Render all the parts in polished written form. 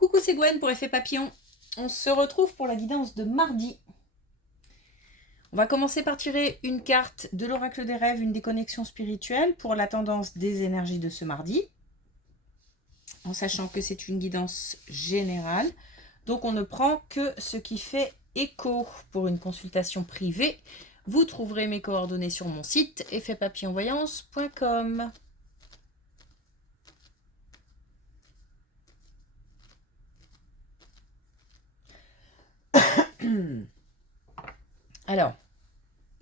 Coucou, c'est Gwen pour Effet Papillon. On se retrouve pour la guidance de mardi. On va commencer par tirer une carte de l'oracle des rêves, une déconnexion spirituelle pour la tendance des énergies de ce mardi, en sachant que c'est une guidance générale. Donc on ne prend que ce qui fait écho. Pour une consultation privée, vous trouverez mes coordonnées sur mon site effetpapillonvoyance.com. Alors,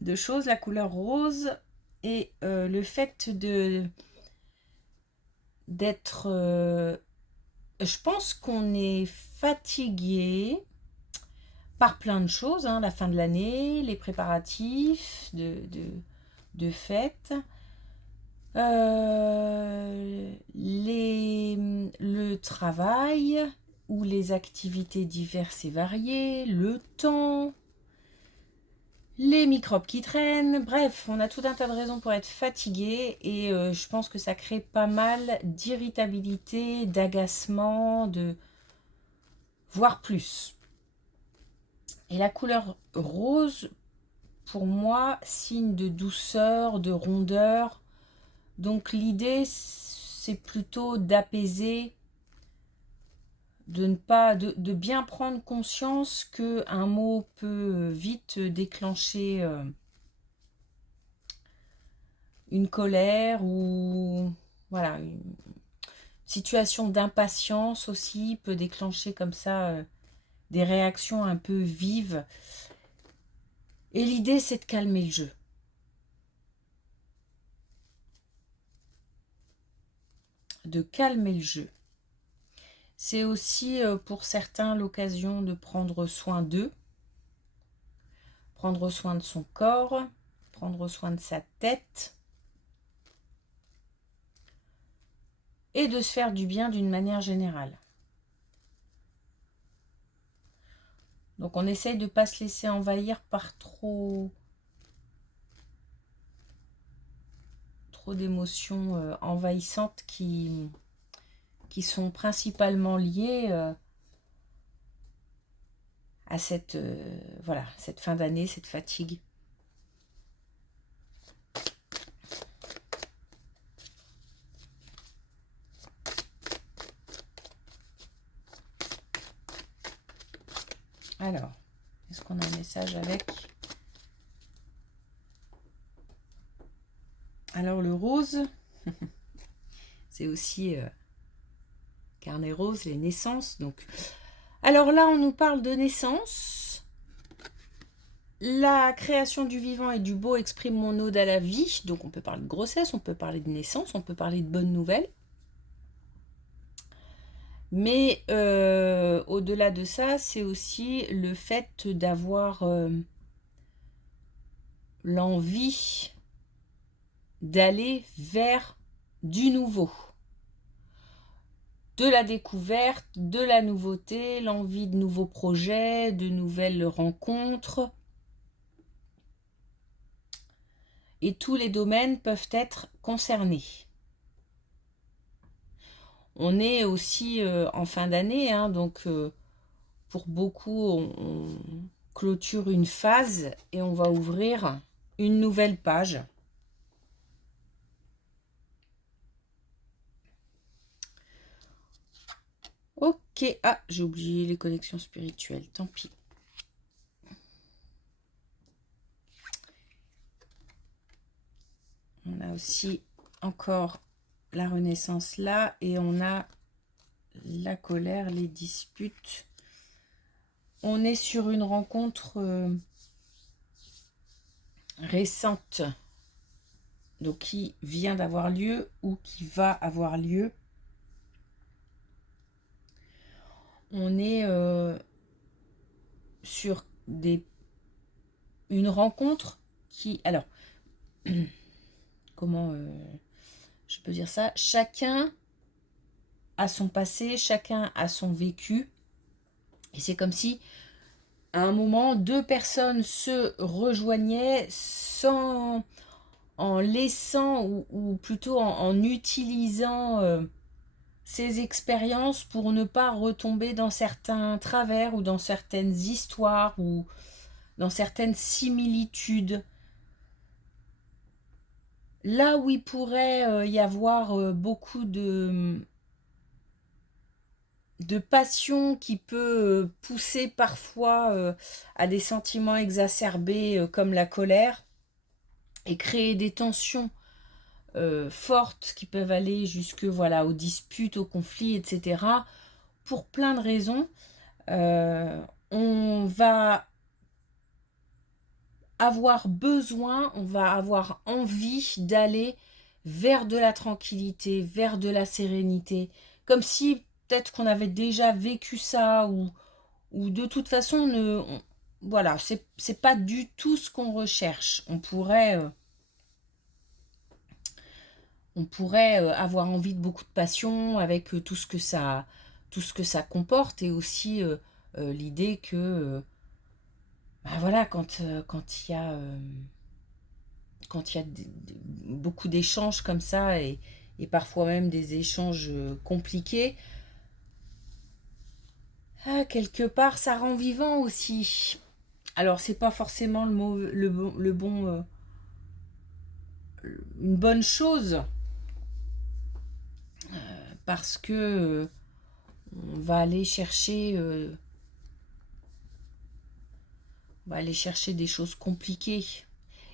deux choses, la couleur rose et le fait d'être... je pense qu'on est fatigué par plein de choses, hein, la fin de l'année, les préparatifs de fêtes, le travail ou les activités diverses et variées, le temps, les microbes qui traînent, bref, on a tout un tas de raisons pour être fatigué et je pense que ça crée pas mal d'irritabilité, d'agacement, voire plus. Et la couleur rose, pour moi, signe de douceur, de rondeur. Donc l'idée, c'est plutôt d'apaiser, de bien prendre conscience qu'un mot peut vite déclencher une colère ou voilà, une situation d'impatience aussi peut déclencher comme ça des réactions un peu vives. Et l'idée, c'est de calmer le jeu. De calmer le jeu. C'est aussi pour certains l'occasion de prendre soin d'eux, prendre soin de son corps, prendre soin de sa tête et de se faire du bien d'une manière générale. Donc on essaye de ne pas se laisser envahir par trop d'émotions envahissantes qui sont principalement liées à cette fin d'année, cette fatigue. Alors, est-ce qu'on a un message avec? Alors le rose, c'est aussi carnet rose, les naissances. Donc, alors là, on nous parle de naissance. La création du vivant et du beau exprime mon ode à la vie. Donc on peut parler de grossesse, on peut parler de naissance, on peut parler de bonnes nouvelles. Mais au-delà de ça, c'est aussi le fait d'avoir l'envie d'aller vers du nouveau, de la découverte, de la nouveauté, l'envie de nouveaux projets, de nouvelles rencontres. Et tous les domaines peuvent être concernés. On est aussi en fin d'année, hein, donc pour beaucoup, on clôture une phase et on va ouvrir une nouvelle page. Ok, ah, j'ai oublié les connexions spirituelles, tant pis. On a aussi encore la renaissance là et on a la colère, les disputes. On est sur une rencontre récente, donc qui vient d'avoir lieu ou qui va avoir lieu. On est sur une rencontre qui... Alors, comment je peux dire ça? Chacun a son passé, chacun a son vécu. Et c'est comme si, à un moment, deux personnes se rejoignaient en laissant, ou plutôt en utilisant ces expériences pour ne pas retomber dans certains travers ou dans certaines histoires ou dans certaines similitudes. Là où il pourrait y avoir beaucoup de passion qui peut pousser parfois à des sentiments exacerbés comme la colère et créer des tensions fortes qui peuvent aller jusque voilà, aux disputes, aux conflits, etc. Pour plein de raisons, on va avoir besoin, on va avoir envie d'aller vers de la tranquillité, vers de la sérénité, comme si peut-être qu'on avait déjà vécu ça ou de toute façon, voilà, c'est pas du tout ce qu'on recherche. On pourrait avoir envie de beaucoup de passion avec tout ce que ça comporte et aussi l'idée que bah voilà, quand il y a beaucoup d'échanges comme ça et parfois même des échanges compliqués, quelque part ça rend vivant aussi. Alors c'est pas forcément une bonne chose parce que on va aller chercher des choses compliquées.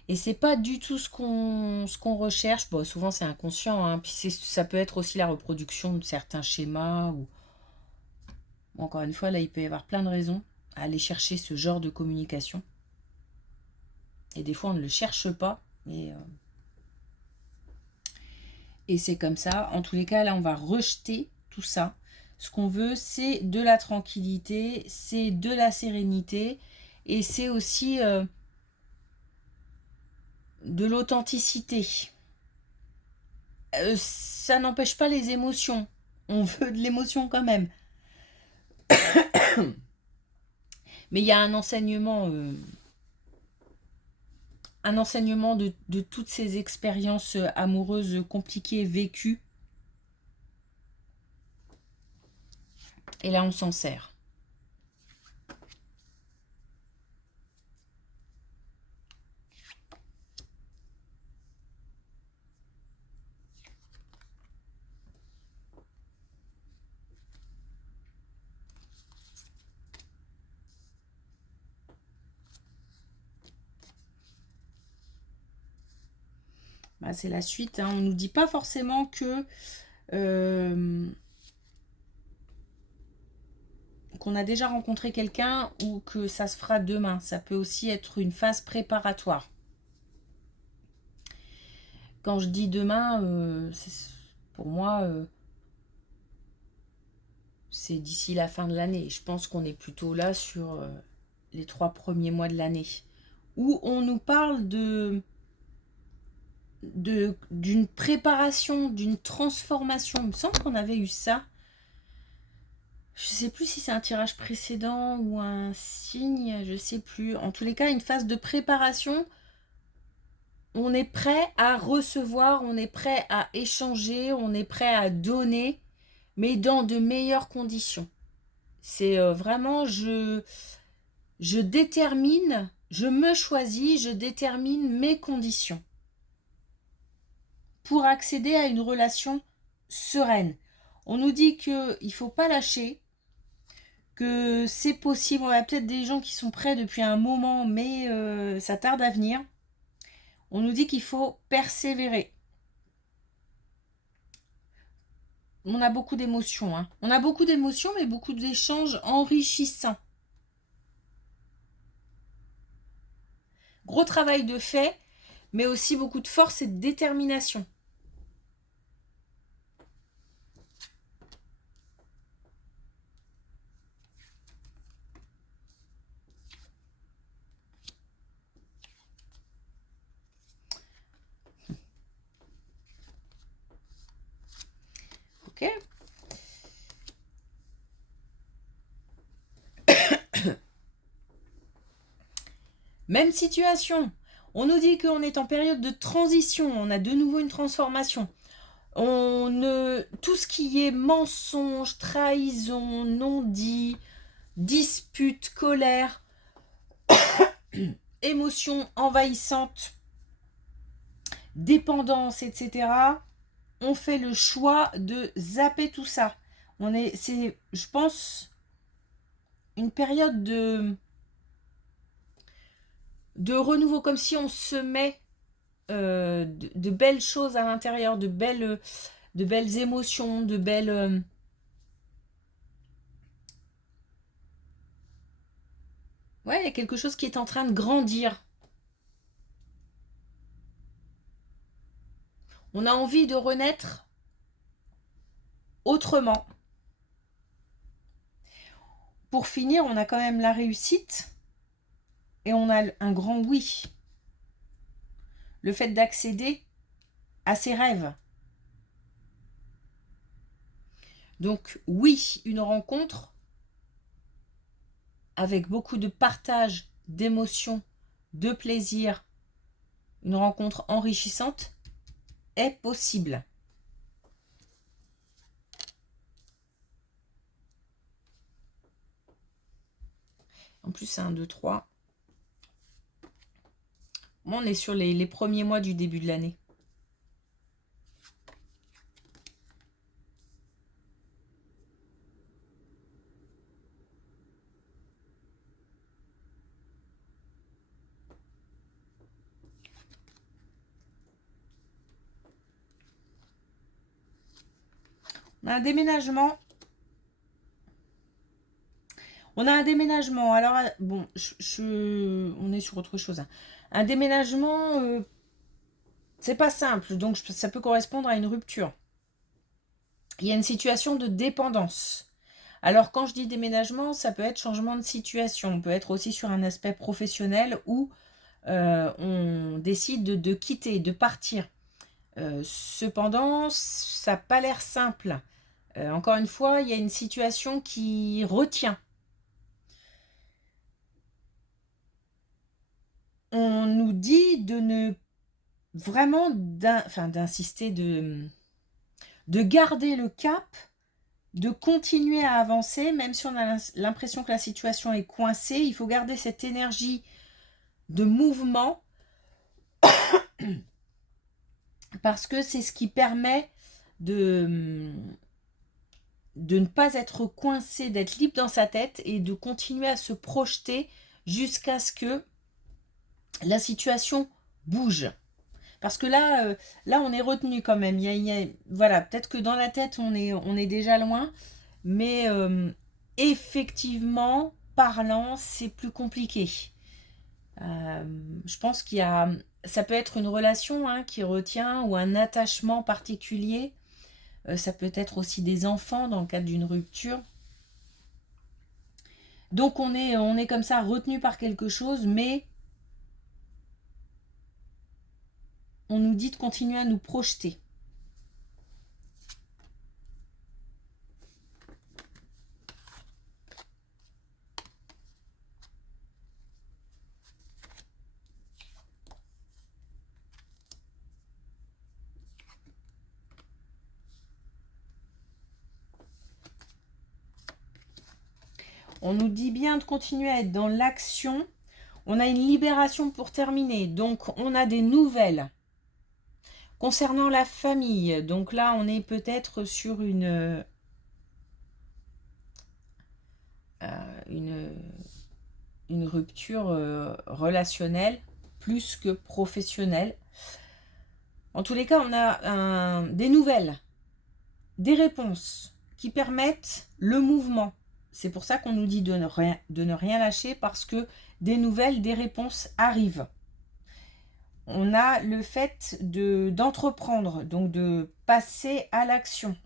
Et c'est pas du tout ce qu'on recherche. Bon, souvent c'est inconscient, hein. Puis ça peut être aussi la reproduction de certains schémas. Ou encore une fois, là, il peut y avoir plein de raisons à aller chercher ce genre de communication. Et des fois, on ne le cherche pas. Et c'est comme ça. En tous les cas, là, on va rejeter tout ça. Ce qu'on veut, c'est de la tranquillité, c'est de la sérénité. Et c'est aussi de l'authenticité. Ça n'empêche pas les émotions. On veut de l'émotion quand même. Mais il y a un enseignement de toutes ces expériences amoureuses compliquées vécues. Et là, on s'en sert. Bah, c'est la suite, hein. On ne nous dit pas forcément que qu'on a déjà rencontré quelqu'un ou que ça se fera demain. Ça peut aussi être une phase préparatoire. Quand je dis demain, pour moi, c'est d'ici la fin de l'année. Je pense qu'on est plutôt là sur les 3 premiers mois de l'année. Où on nous parle d'une préparation, d'une transformation. Il me semble qu'on avait eu ça. Je sais plus si c'est un tirage précédent ou un signe, je sais plus. En tous les cas, une phase de préparation. On est prêt à recevoir, on est prêt à échanger, on est prêt à donner, mais dans de meilleures conditions. C'est vraiment, je détermine, je me choisis, je détermine mes conditions pour accéder à une relation sereine. On nous dit qu'il ne faut pas lâcher, que c'est possible. On a peut-être des gens qui sont prêts depuis un moment, mais ça tarde à venir. On nous dit qu'il faut persévérer. On a beaucoup d'émotions. Hein. On a beaucoup d'émotions, mais beaucoup d'échanges enrichissants. Gros travail de fait, mais aussi beaucoup de force et de détermination. Ok. Même situation. On nous dit qu'on est en période de transition. On a de nouveau une transformation. Tout ce qui est mensonge, trahison, non-dit, dispute, colère, émotions envahissantes, dépendance, etc. On fait le choix de zapper tout ça. C'est, je pense, une période de renouveau, comme si on se met de belles choses à l'intérieur, de belles émotions, de belles... Ouais, il y a quelque chose qui est en train de grandir. On a envie de renaître autrement. Pour finir, on a quand même la réussite et on a un grand oui. Le fait d'accéder à ses rêves. Donc oui, une rencontre avec beaucoup de partage, d'émotions, de plaisir, une rencontre enrichissante est possible. En plus, c'est 1, 2, 3. Bon, on est sur les premiers mois du début de l'année. On a un déménagement. On a un déménagement. Alors, bon, on est sur autre chose. Hein. Un déménagement, c'est pas simple. Donc, ça peut correspondre à une rupture. Il y a une situation de dépendance. Alors, quand je dis déménagement, ça peut être changement de situation. On peut être aussi sur un aspect professionnel où on décide de quitter, de partir. Cependant, ça n'a pas l'air simple. Encore une fois, il y a une situation qui retient. On nous dit de ne vraiment d'insister, de garder le cap, de continuer à avancer, même si on a l'impression que la situation est coincée. Il faut garder cette énergie de mouvement parce que c'est ce qui permet de ne pas être coincé, d'être libre dans sa tête et de continuer à se projeter jusqu'à ce que la situation bouge. Parce que là, on est retenu quand même. Voilà, peut-être que dans la tête, on est déjà loin. Mais effectivement, parlant, c'est plus compliqué. Je pense ça peut être une relation qui retient ou un attachement particulier. Ça peut être aussi des enfants dans le cadre d'une rupture. Donc on est comme ça retenu par quelque chose, mais on nous dit de continuer à nous projeter. On nous dit bien de continuer à être dans l'action. On a une libération pour terminer. Donc, on a des nouvelles concernant la famille. Donc là, on est peut-être sur une rupture relationnelle plus que professionnelle. En tous les cas, on a des nouvelles, des réponses qui permettent le mouvement. C'est pour ça qu'on nous dit de ne rien lâcher parce que des nouvelles, des réponses arrivent. On a le fait d'entreprendre, donc de passer à l'action.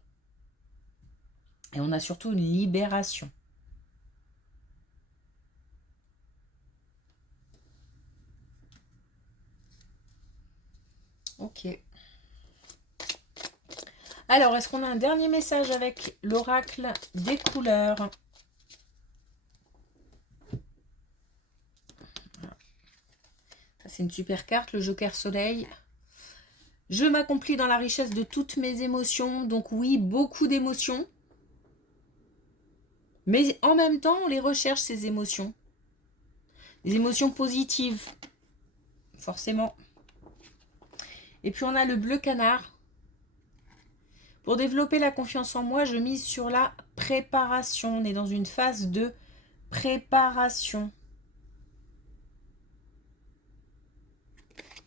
Et on a surtout une libération. Ok. Alors, est-ce qu'on a un dernier message avec l'oracle des couleurs ? C'est une super carte, le Joker Soleil. Je m'accomplis dans la richesse de toutes mes émotions. Donc oui, beaucoup d'émotions. Mais en même temps, on les recherche, ces émotions. Des émotions positives. Forcément. Et puis on a le bleu canard. Pour développer la confiance en moi, je mise sur la préparation. On est dans une phase de préparation.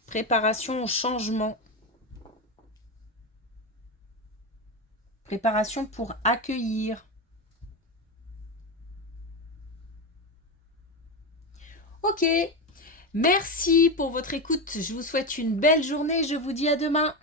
Préparation au changement. Préparation pour accueillir. Ok, merci pour votre écoute. Je vous souhaite une belle journée. Je vous dis à demain.